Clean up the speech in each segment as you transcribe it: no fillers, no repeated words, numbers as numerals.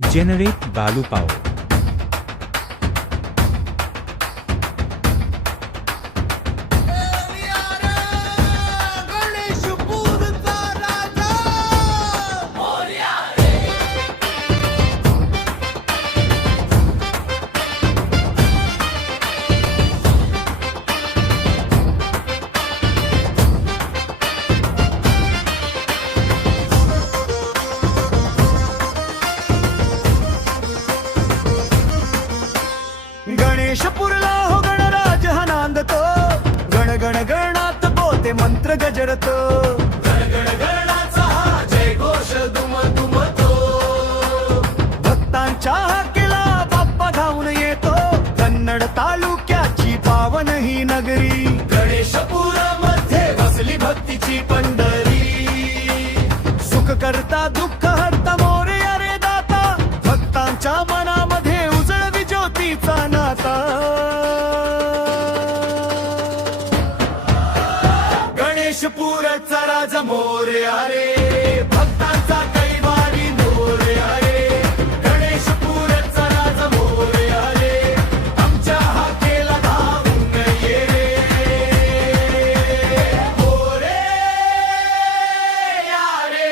Generate value power. गणेशपुरला हो गणराज हा नांदतो, गण गण गणात बोलते मंत्र गजरतो, गण गण गणाचा हा जय घोष दुमदुमतो. भक्तांच्या हाकेला बाप्पा धावून येतो, कन्नड तालुक्याची पावन ही नगरी. गणेशपुरामध्ये बसली भक्तीची पंढरी, सुख करता दुःख हरता मोरया रे दाता, भक्तांच्या मनामध्ये उजळवी ज्योतीचा नाता. गणेशपुरचा राजा मोरया रे, भक्तांचा कैवारी मोरया रे. गणेशपुरचा राजा मोरया रे, आमच्या हाकेला धावून ये रे. मोरया रे.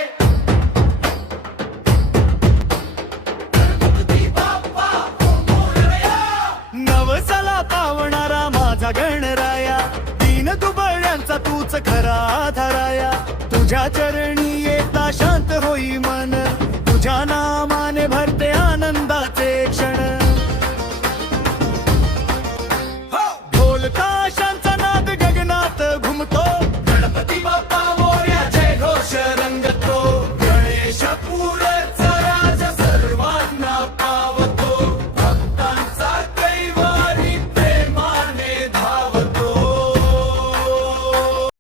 नवसाला पावणारा माझा गणराया, दीन दुबळ्यांचा तूच खरा आधाराया. तुझ्या चरणी येता शांत होई मन,